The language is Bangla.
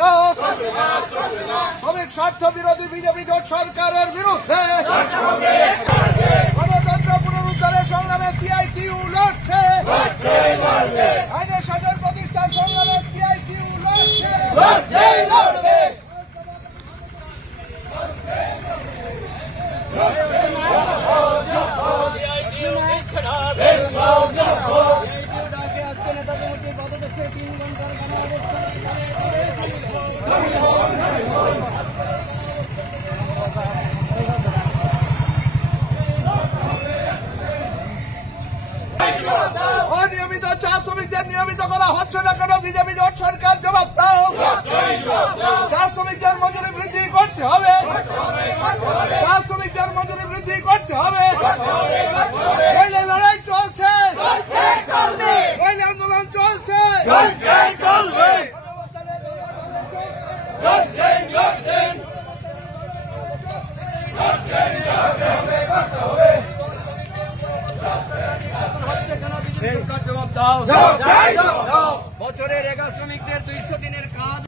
চলবে না। শ্রমিক স্বার্থ বিরোধী বিজেপি জোট সরকারের বিরুদ্ধে গণতন্ত্র পুনরুদ্ধারের সংগ্রামে সিআইটিইউ লড়ছে। আইনের শাসন প্রতিষ্ঠার সংগ্রামে সিআইটিইউ লড়ছে। আজকে নেতাদের মধ্যে পদদেশে 3 ঘন্টার অনিয়মিত চা শ্রমিকদের নিয়মিত করা হচ্ছে না কেন? বিজেপি জোট সরকার জবাব দাও। চা শ্রমিকদের মজুরি বৃদ্ধি করতে হবে। চা শ্রমিকদের মজুরি বৃদ্ধি করতে হবে। নইলে লড়াই চলছে, নইলে আন্দোলন চলছে। বছরের 11 শ্রমিকদের 200 দিনের কাজ